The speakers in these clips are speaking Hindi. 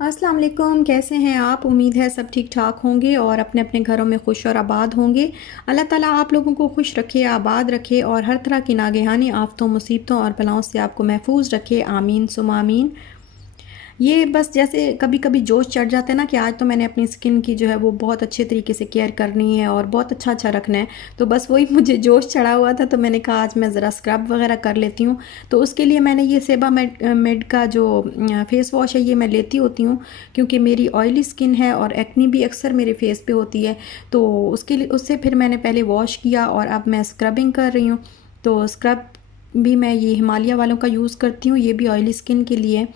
अस्सलाम वालेकुम, कैसे हैं आप? उम्मीद है सब ठीक ठाक होंगे और अपने अपने घरों में खुश और आबाद होंगे। अल्लाह ताला आप लोगों को खुश रखे, आबाद रखे और हर तरह की नागहानी आफतों, मुसीबतों और बलाओं से आपको महफूज रखे। आमीन सुम्मा आमीन। ये बस जैसे कभी कभी जोश चढ़ जाता है ना कि आज तो मैंने अपनी स्किन की जो है वो बहुत अच्छे तरीके से केयर करनी है और बहुत अच्छा अच्छा रखना है। तो बस वही मुझे जोश चढ़ा हुआ था, तो मैंने कहा आज मैं ज़रा स्क्रब वगैरह कर लेती हूँ। तो उसके लिए मैंने ये सेबा मेड का जो फेस वॉश है ये मैं लेती होती हूँ, क्योंकि मेरी ऑयली स्किन है और एक्नी भी अक्सर मेरे फेस पे होती है। तो उसके लिए उससे फिर मैंने पहले वॉश किया और अब मैं स्क्रबिंग कर रही हूँ। तो स्क्रब भी मैं ये हिमालय वालों का यूज़ करती हूँ, ये भी ऑयली स्किन के लिए।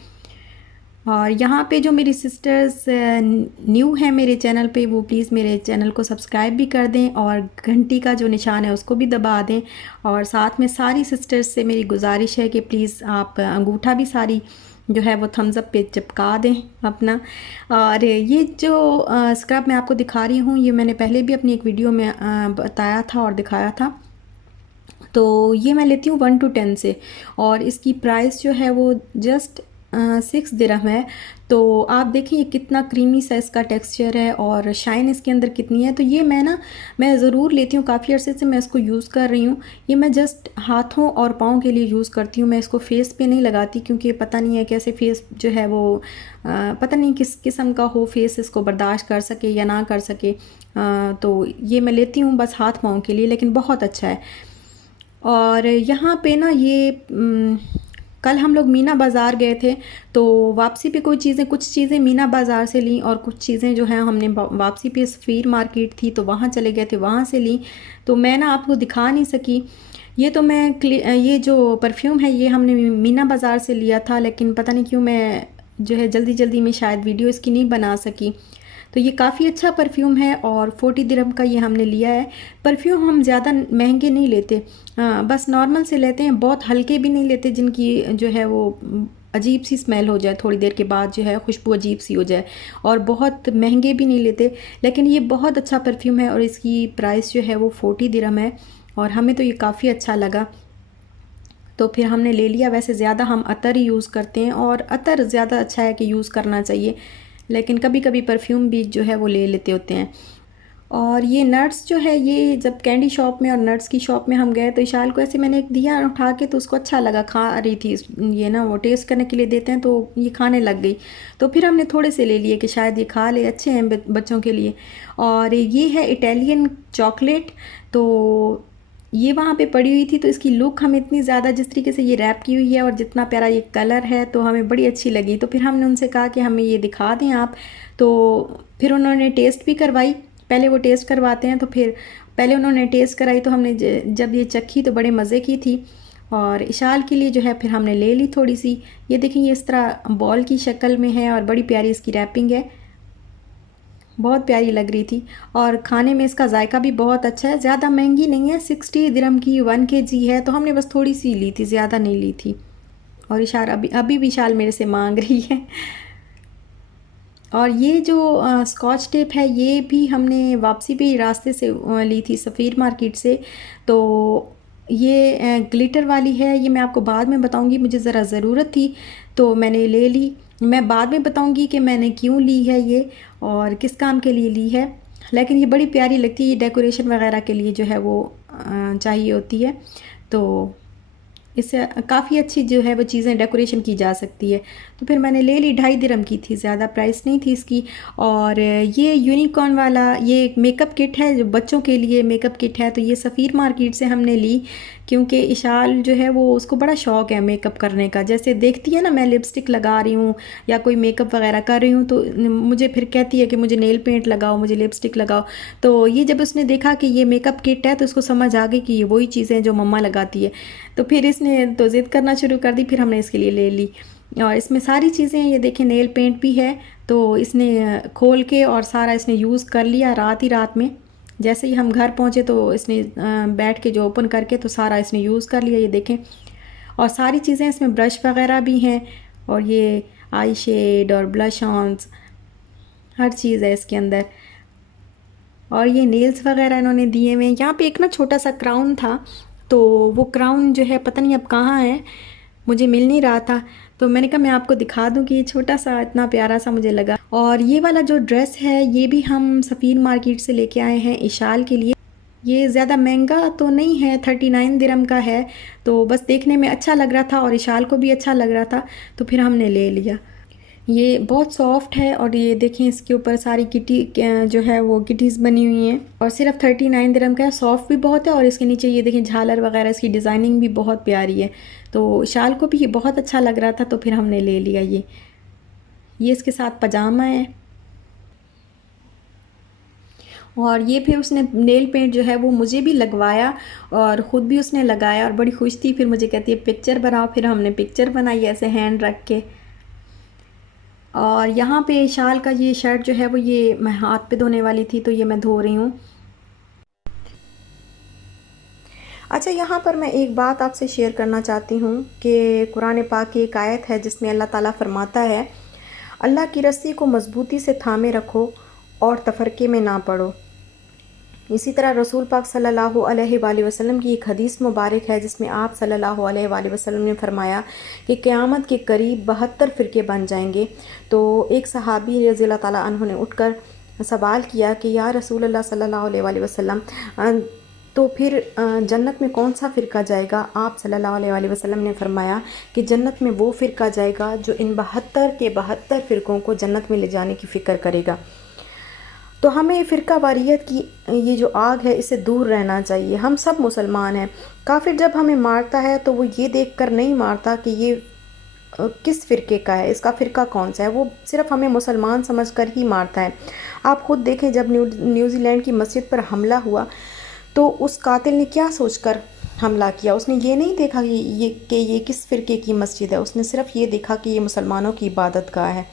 और यहाँ पे जो मेरी सिस्टर्स न्यू है मेरे चैनल पे, वो प्लीज़ मेरे चैनल को सब्सक्राइब भी कर दें और घंटी का जो निशान है उसको भी दबा दें। और साथ में सारी सिस्टर्स से मेरी गुजारिश है कि प्लीज़ आप अंगूठा भी सारी जो है वो थम्स अप पे चिपका दें अपना। और ये जो स्क्रब मैं आपको दिखा रही हूँ, ये मैंने पहले भी अपनी एक वीडियो में बताया था और दिखाया था। तो ये मैं लेती हूँ 1 to 10 से, और इसकी प्राइस जो है वो जस्ट 6 दिरहम है। तो आप देखें ये कितना क्रीमी सा इसका टेक्सचर है और शाइन इसके अंदर कितनी है। तो ये मैं ज़रूर लेती हूँ, काफ़ी अरसे से मैं इसको यूज़ कर रही हूँ। ये मैं जस्ट हाथों और पाँव के लिए यूज़ करती हूँ, मैं इसको फेस पे नहीं लगाती, क्योंकि पता नहीं है कैसे फेस जो है वो पता नहीं किस किस्म का हो, फेस इसको बर्दाश्त कर सके या ना कर सके। तो ये मैं लेती हूँ बस हाथ पाँव के लिए, लेकिन बहुत अच्छा है। और यहाँ पे ना ये कल हम लोग मीना बाज़ार गए थे। तो वापसी पे कुछ चीज़ें मीना बाज़ार से ली और कुछ चीज़ें जो हैं हमने वापसी पे सफ़ीर मार्केट थी तो वहाँ चले गए थे, वहाँ से ली। तो मैं ना आपको दिखा नहीं सकी। ये तो ये जो परफ्यूम है ये हमने मीना बाज़ार से लिया था, लेकिन पता नहीं क्यों मैं जो है जल्दी जल्दी में शायद वीडियो इसकी नहीं बना सकी। तो ये काफ़ी अच्छा परफ्यूम है और 40 दिरहम का ये हमने लिया है। परफ्यूम हम ज़्यादा महंगे नहीं लेते, बस नॉर्मल से लेते हैं, बहुत हल्के भी नहीं लेते जिनकी जो है वो अजीब सी स्मेल हो जाए, थोड़ी देर के बाद जो है खुशबू अजीब सी हो जाए। और बहुत महंगे भी नहीं लेते, लेकिन ये बहुत अच्छा परफ्यूम है और इसकी प्राइस जो है वो 40 दिरहम है। और हमें तो ये काफ़ी अच्छा लगा, तो फिर हमने ले लिया। वैसे ज़्यादा हम अतर ही यूज़ करते हैं और अतर ज़्यादा अच्छा है कि यूज़ करना चाहिए, लेकिन कभी कभी परफ्यूम भी जो है वो ले लेते होते हैं। और ये नट्स जो है, ये जब कैंडी शॉप में और नट्स की शॉप में हम गए तो इशाल को ऐसे मैंने एक दिया उठा के, तो उसको अच्छा लगा, खा रही थी। ये ना वो टेस्ट करने के लिए देते हैं, तो ये खाने लग गई। तो फिर हमने थोड़े से ले लिए कि शायद ये खा ले, अच्छे हैं बच्चों के लिए। और ये है इटालियन चॉकलेट। तो ये वहाँ पे पड़ी हुई थी, तो इसकी लुक हमें इतनी ज़्यादा, जिस तरीके से ये रैप की हुई है और जितना प्यारा ये कलर है, तो हमें बड़ी अच्छी लगी। तो फिर हमने उनसे कहा कि हमें ये दिखा दें आप। तो फिर उन्होंने टेस्ट भी करवाई। पहले वो टेस्ट करवाते हैं, तो फिर पहले उन्होंने टेस्ट कराई, तो हमने जब ये चखी तो बड़े मज़े की थी। और इशाल के लिए जो है फिर हमने ले ली थोड़ी सी। ये देखें, ये इस तरह बॉल की शक्ल में है और बड़ी प्यारी इसकी रैपिंग है, बहुत प्यारी लग रही थी। और खाने में इसका जायका भी बहुत अच्छा है, ज़्यादा महंगी नहीं है, 60 दिरहम की 1 kg है। तो हमने बस थोड़ी सी ली थी, ज़्यादा नहीं ली थी। और इशार अभी अभी विशाल मेरे से मांग रही है। और ये जो स्कॉच टेप है, ये भी हमने वापसी पे ही रास्ते से ली थी, सफ़ीर मार्केट से। तो ये ग्लिटर वाली है, ये मैं आपको बाद में बताऊंगी, मुझे ज़रा ज़रूरत थी तो मैंने ले ली। मैं बाद में बताऊंगी कि मैंने क्यों ली है ये और किस काम के लिए ली है। लेकिन ये बड़ी प्यारी लगती है, ये डेकोरेशन वगैरह के लिए जो है वो चाहिए होती है। तो इससे काफ़ी अच्छी जो है वो चीज़ें डेकोरेशन की जा सकती है। तो फिर मैंने ले ली, 2.5 दिरहम की थी, ज़्यादा प्राइस नहीं थी इसकी। और ये यूनिकॉर्न वाला ये एक मेकअप किट है, जो बच्चों के लिए मेकअप किट है। तो ये सफ़ीर मार्केट से हमने ली, क्योंकि इशाल जो है वो उसको बड़ा शौक़ है मेकअप करने का। जैसे देखती है ना मैं लिपस्टिक लगा रही हूँ या कोई मेकअप वगैरह कर रही हूँ, तो मुझे फिर कहती है कि मुझे नेल पेंट लगाओ, मुझे लिपस्टिक लगाओ। तो ये जब उसने देखा कि ये मेकअप किट है, तो उसको समझ आ गई कि ये वही चीज़ें हैं जो मम्मा लगाती है। तो फिर इसने तो ज़िद करना शुरू कर दी, फिर हमने इसके लिए ले ली। और इसमें सारी चीज़ें, ये देखें नेल पेंट भी है। तो इसने खोल के और सारा इसने यूज़ कर लिया रात ही रात में। जैसे ही हम घर पहुँचे तो इसने बैठ के जो ओपन करके तो सारा इसने यूज़ कर लिया, ये देखें। और सारी चीज़ें इसमें, ब्रश वगैरह भी हैं और ये आई शेड और ब्लश ऑन्स, हर चीज़ है इसके अंदर। और ये नेल्स वगैरह इन्होंने दिए हुए हैं। यहाँ पे एक ना छोटा सा क्राउन था, तो वो क्राउन जो है पता नहीं अब कहाँ है, मुझे मिल नहीं रहा था। तो मैंने कहा मैं आपको दिखा दूं कि ये छोटा सा इतना प्यारा सा मुझे लगा। और ये वाला जो ड्रेस है ये भी हम सफ़ीर मार्केट से लेके आए हैं इशाल के लिए। ये ज़्यादा महंगा तो नहीं है, 39 दिरहम का है। तो बस देखने में अच्छा लग रहा था और इशाल को भी अच्छा लग रहा था, तो फिर हमने ले लिया। ये बहुत सॉफ्ट है और ये देखें इसके ऊपर सारी किटी जो है वो किटीज़ बनी हुई हैं और सिर्फ 39 दिरहम का है। सॉफ्ट भी बहुत है और इसके नीचे ये देखें झालर वगैरह, इसकी डिज़ाइनिंग भी बहुत प्यारी है। तो शाल को भी ये बहुत अच्छा लग रहा था, तो फिर हमने ले लिया ये इसके साथ पजामा है। और ये फिर उसने नेल पेंट जो है वो मुझे भी लगवाया और ख़ुद भी उसने लगाया और बड़ी खुश थी। फिर मुझे कहती है पिक्चर बनाओ, फिर हमने पिक्चर बनाई ऐसे हैंड रख के। और यहाँ पे शाल का ये शर्ट जो है वो ये मैं हाथ पे धोने वाली थी, तो ये मैं धो रही हूँ। अच्छा, यहाँ पर मैं एक बात आपसे शेयर करना चाहती हूँ कि कुरान पाक की एक आयत है जिसमें अल्लाह ताला फरमाता है, अल्लाह की रस्सी को मज़बूती से थामे रखो और तफरके में ना पड़ो। इसी तरह रसूल पाक सल्लल्लाहु अलैहि वसल्लम की एक हदीस मुबारक है जिसमें आप सल्लल्लाहु अलैहि वसल्लम ने फरमाया कि क़यामत के करीब 72 फ़िरके बन जाएंगे। तो एक सहाबी रज़ी अल्लाह ताला अन्हु ने उठकर सवाल किया कि या रसूल अल्लाह सल्लल्लाहु अलैहि वसल्लम, तो फिर जन्नत में कौन सा फ़िरका जाएगा? आप सल्लल्लाहु अलैहि वसल्लम ने फरमाया कि जन्नत में वो फ़िरका जाएगा जो इन 72 के 72 फ़िरकों को जन्नत में ले जाने की फ़िक्र करेगा। तो हमें फ़िरका वारियत की ये जो आग है इससे दूर रहना चाहिए। हम सब मुसलमान हैं। काफिर जब हमें मारता है तो वो ये देखकर नहीं मारता कि ये किस फ़िरके का है, इसका फ़िरका कौन सा है, वो सिर्फ हमें मुसलमान समझकर ही मारता है। आप ख़ुद देखें, जब न्यूजीलैंड की मस्जिद पर हमला हुआ तो उस कातिल ने क्या सोचकर हमला किया? उसने ये नहीं देखा कि ये किस फ़िरके की मस्जिद है, उसने सिर्फ ये देखा कि ये मुसलमानों की इबादत गाह है।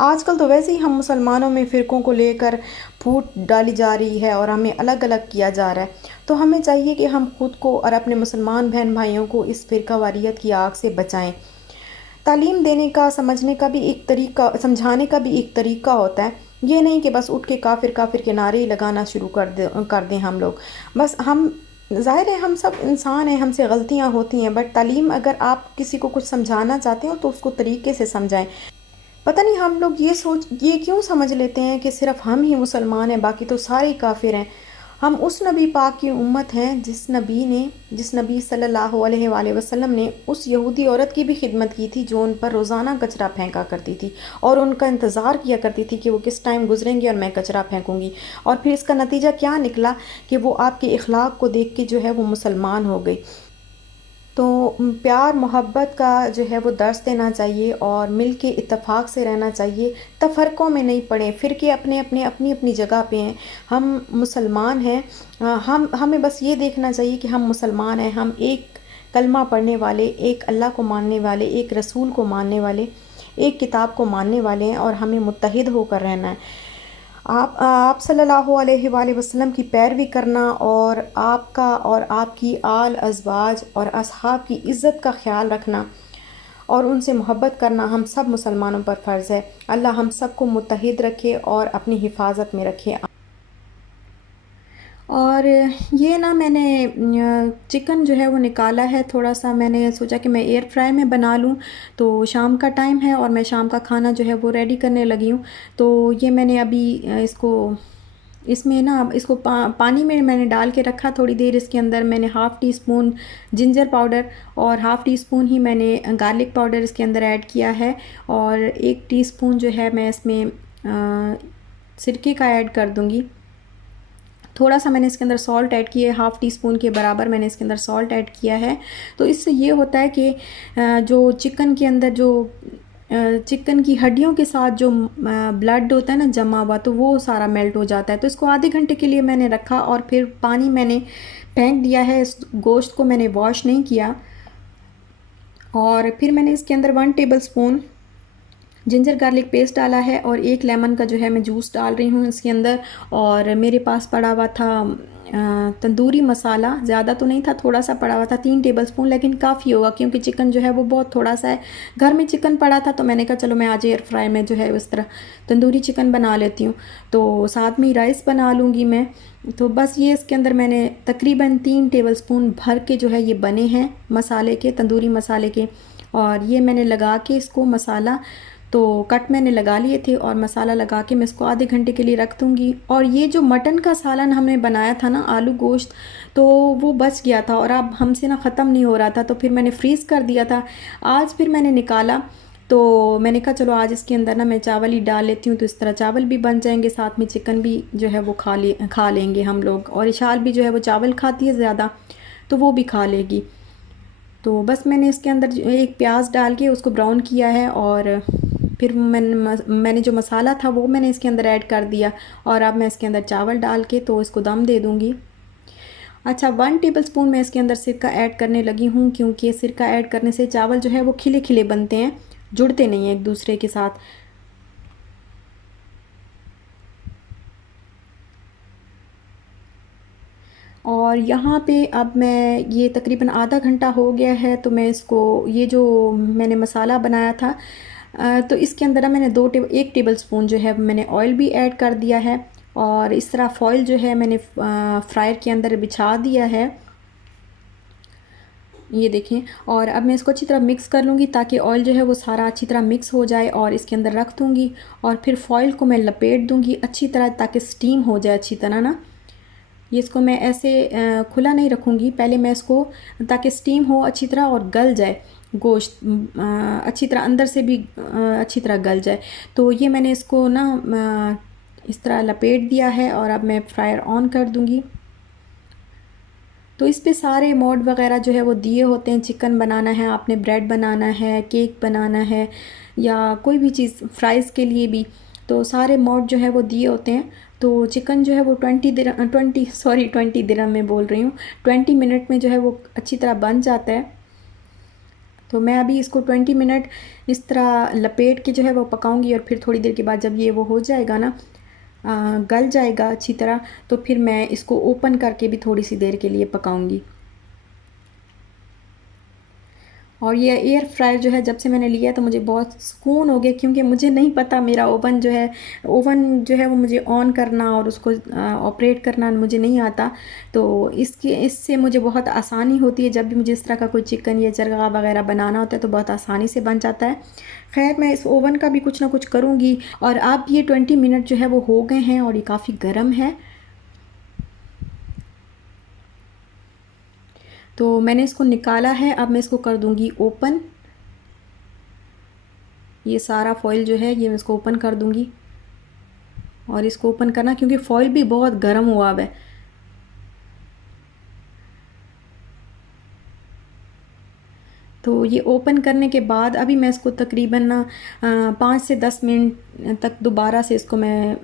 आजकल तो वैसे ही हम मुसलमानों में फ़िरकों को लेकर फूट डाली जा रही है और हमें अलग अलग किया जा रहा है। तो हमें चाहिए कि हम खुद को और अपने मुसलमान बहन भाइयों को इस फ़िरका वारियत की आग से बचाएं। तालीम देने का, समझने का भी एक तरीका, समझाने का भी एक तरीका होता है। ये नहीं कि बस उठ के काफिर काफिर के नारे लगाना शुरू कर दें हम लोग। बस हम, ज़ाहिर है हम सब इंसान हैं, हमसे गलतियां होती हैं, बट तालीम, अगर आप किसी को कुछ समझाना चाहते हो तो उसको तरीके से समझाएं। पता नहीं हम लोग ये क्यों समझ लेते हैं कि सिर्फ हम ही मुसलमान हैं, बाकी तो सारे काफिर हैं। हम उस नबी पाक की उम्मत हैं जिस नबी सल्लल्लाहु अलैहि वसल्लम ने उस यहूदी औरत की भी खिदमत की थी जो उन पर रोज़ाना कचरा फेंका करती थी और उनका इंतज़ार किया करती थी कि वो किस टाइम गुजरेंगे और मैं कचरा फेंकूंगी। और फिर इसका नतीजा क्या निकला कि वो आपके इखलाक को देख के जो है वो मुसलमान हो गई। तो प्यार मोहब्बत का जो है वो दर्स देना चाहिए और मिल के इत्तेफाक से रहना चाहिए। तफ़रक़ों में नहीं पड़े, फ़िरके अपने अपने अपनी अपनी जगह पे हैं। हम मुसलमान हैं। हमें बस ये देखना चाहिए कि हम मुसलमान हैं, हम एक कलमा पढ़ने वाले, एक अल्लाह को मानने वाले, एक रसूल को मानने वाले, एक किताब को मानने वाले हैं और हमें मुत्तहिद होकर रहना है। आप सल्लल्लाहु अलैहि वसल्लम की पैरवी करना और आपका और आपकी आल अज़वाज और असहाब की इज़्ज़त का ख्याल रखना और उनसे मोहब्बत करना हम सब मुसलमानों पर फ़र्ज़ है। अल्लाह हम सब को मुत्तहिद रखे और अपनी हिफाजत में रखे। और ये ना मैंने चिकन जो है वो निकाला है थोड़ा सा, मैंने सोचा कि मैं एयर फ्राई में बना लूँ। तो शाम का टाइम है और मैं शाम का खाना जो है वो रेडी करने लगी हूँ। तो ये मैंने अभी इसमें ना इसको पानी में मैंने डाल के रखा थोड़ी देर। इसके अंदर मैंने half tea spoon ginger powder और हाफ़ टी स्पून ही मैंने गार्लिक पाउडर इसके अंदर ऐड किया है और 1 टीस्पून जो है मैं इसमें सिरके का ऐड कर दूँगी। थोड़ा सा मैंने इसके अंदर सॉल्ट ऐड किया है, हाफ़ टी स्पून के बराबर मैंने इसके अंदर सॉल्ट ऐड किया है। तो इससे ये होता है कि जो चिकन के अंदर जो चिकन की हड्डियों के साथ जो ब्लड होता है ना जमा हुआ, तो वो सारा मेल्ट हो जाता है। तो इसको आधे घंटे के लिए मैंने रखा और फिर पानी मैंने फेंक दिया है। इस गोश्त को मैंने वॉश नहीं किया। और फिर मैंने इसके अंदर 1 table spoon ginger garlic paste डाला है और 1 लेमन का जो है मैं जूस डाल रही हूँ इसके अंदर। और मेरे पास पड़ा हुआ था तंदूरी मसाला, ज़्यादा तो नहीं था, थोड़ा सा पड़ा हुआ था, 3 टेबल स्पून, लेकिन काफ़ी होगा क्योंकि चिकन जो है वो बहुत थोड़ा सा है। घर में चिकन पड़ा था तो मैंने कहा चलो मैं आज एयर फ्राई में जो है इस तरह तंदूरी चिकन बना लेती हूँ। तो साथ में ही राइस बना लूँगी मैं। तो बस ये इसके अंदर मैंने तकरीबन 3 टेबल स्पून भर के जो है ये बने हैं मसाले के, तंदूरी मसाले के। और ये मैंने लगा के इसको मसाला तो कट मैंने लगा लिए थे और मसाला लगा के मैं इसको आधे घंटे के लिए रख दूँगी। और ये जो मटन का सालन हमने बनाया था ना, आलू गोश्त, तो वो बच गया था और अब हमसे ना ख़त्म नहीं हो रहा था, तो फिर मैंने फ्रीज़ कर दिया था। आज फिर मैंने निकाला तो मैंने कहा चलो आज इसके अंदर ना मैं चावल ही डाल लेती हूँ, तो इस तरह चावल भी बन जाएंगे, साथ में चिकन भी जो है वो खा लेंगे हम लोग। और इशाल भी जो है वो चावल खाती है ज़्यादा, तो वो भी खा लेगी। तो बस मैंने इसके अंदर एक प्याज डाल के उसको ब्राउन किया है और फिर मैंने जो मसाला था वो मैंने इसके अंदर ऐड कर दिया। और अब मैं इसके अंदर चावल डाल के तो इसको दम दे दूँगी। अच्छा, 1 टेबलस्पून मैं इसके अंदर सिरका ऐड करने लगी हूँ, क्योंकि सिरका ऐड करने से चावल जो है वो खिले खिले बनते हैं, जुड़ते नहीं हैं एक दूसरे के साथ। और यहाँ पे अब मैं ये तकरीबन आधा घंटा हो गया है, तो मैं इसको ये जो मैंने मसाला बनाया था तो इसके अंदर ना मैंने 1 टेबलस्पून जो है मैंने ऑयल भी ऐड कर दिया है। और इस तरह फॉइल जो है मैंने फ्रायर के अंदर बिछा दिया है, ये देखें। और अब मैं इसको अच्छी तरह मिक्स कर लूँगी ताकि ऑयल जो है वो सारा अच्छी तरह मिक्स हो जाए, और इसके अंदर रख दूँगी और फिर फॉइल को मैं लपेट दूँगी अच्छी तरह ताकि स्टीम हो जाए अच्छी तरह ना। ये इसको मैं ऐसे खुला नहीं रखूँगी, पहले मैं इसको ताकि स्टीम हो अच्छी तरह और गल जाए गोश्त अच्छी तरह अंदर से भी अच्छी तरह गल जाए। तो ये मैंने इसको ना इस तरह लपेट दिया है और अब मैं फ्रायर ऑन कर दूँगी। तो इस पे सारे मोड वगैरह जो है वो दिए होते हैं, चिकन बनाना है आपने, ब्रेड बनाना है, केक बनाना है, या कोई भी चीज़ फ्राइज़ के लिए भी, तो सारे मोड जो है वो दिए होते हैं। तो चिकन जो है वो 20 दिरहम में बोल रही हूँ, 20 मिनट में जो है वो अच्छी तरह बन जाता है। तो मैं अभी इसको 20 मिनट इस तरह लपेट के जो है वो पकाऊंगी, और फिर थोड़ी देर के बाद जब ये वो हो जाएगा ना, गल जाएगा अच्छी तरह, तो फिर मैं इसको ओपन करके भी थोड़ी सी देर के लिए पकाऊंगी। और ये एयर फ्रायर जो है जब से मैंने लिया तो मुझे बहुत सुकून हो गया, क्योंकि मुझे नहीं पता मेरा ओवन जो है वो मुझे ऑन करना और उसको ऑपरेट करना मुझे नहीं आता। तो इससे मुझे बहुत आसानी होती है, जब भी मुझे इस तरह का कोई चिकन या चरगा वगैरह बनाना होता है तो बहुत आसानी से बन जाता है। खैर, मैं इस ओवन का भी कुछ ना कुछ करूँगी। और अब ये 20 मिनट जो है वो हो गए हैं और ये काफ़ी गर्म है। तो मैंने इसको निकाला है, अब मैं इसको कर दूंगी ओपन। ये सारा फॉइल जो है ये मैं इसको ओपन कर दूंगी, और इसको ओपन करना क्योंकि फॉइल भी बहुत गर्म हुआ हुआ है। तो ये ओपन करने के बाद अभी मैं इसको तकरीबन ना 5 से 10 मिनट तक दोबारा से इसको मैं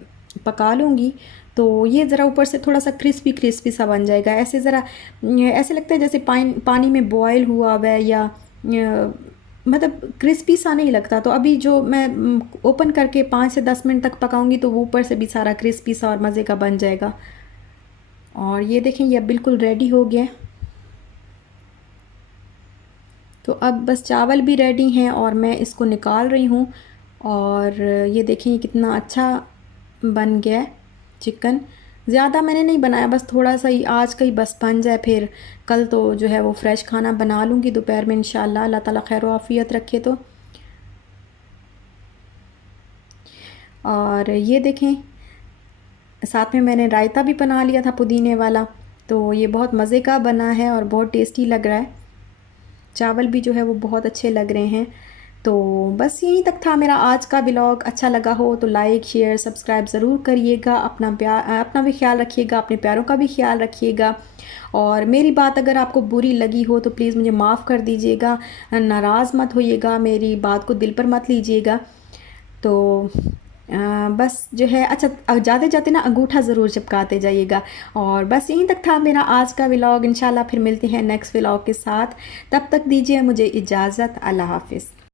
पका लूँगी। तो ये ज़रा ऊपर से थोड़ा सा क्रिस्पी क्रिस्पी सा बन जाएगा, ऐसे ज़रा ऐसे लगता है जैसे पानी में बॉयल हुआ हुआ है, या मतलब क्रिस्पी सा नहीं लगता। तो अभी जो मैं ओपन करके 5 से 10 मिनट तक पकाऊंगी तो वो ऊपर से भी सारा क्रिस्पी सा और मज़े का बन जाएगा। और ये देखें, ये बिल्कुल रेडी हो गया। तो अब बस चावल भी रेडी हैं और मैं इसको निकाल रही हूँ। और ये देखें ये कितना अच्छा बन गया है चिकन। ज़्यादा मैंने नहीं बनाया, बस थोड़ा सा ही आज का ही बस बन जाए, फिर कल तो जो है वो फ्रेश खाना बना लूँगी दोपहर में इंशाल्लाह, अल्लाह ताला खैर व आफ़ियत रखे तो। और ये देखें साथ में मैंने रायता भी बना लिया था पुदीने वाला, तो ये बहुत मज़े का बना है और बहुत टेस्टी लग रहा है। चावल भी जो है वो बहुत अच्छे लग रहे हैं। तो बस यहीं तक था मेरा आज का व्लॉग। अच्छा लगा हो तो लाइक शेयर सब्सक्राइब ज़रूर करिएगा। अपना भी ख्याल रखिएगा, अपने प्यारों का भी ख्याल रखिएगा। और मेरी बात अगर आपको बुरी लगी हो तो प्लीज़ मुझे माफ़ कर दीजिएगा, नाराज़ मत होइएगा, मेरी बात को दिल पर मत लीजिएगा। तो बस जो है, अच्छा जाते जाते ना अंगूठा ज़रूर चिपकाते जाइएगा। और बस यहीं तक था मेरा आज का व्लॉग। इंशाल्लाह फिर मिलते हैं नेक्स्ट व्लॉग के साथ, तब तक दीजिए मुझे इजाज़त। अल्लाह हाफ़िज़।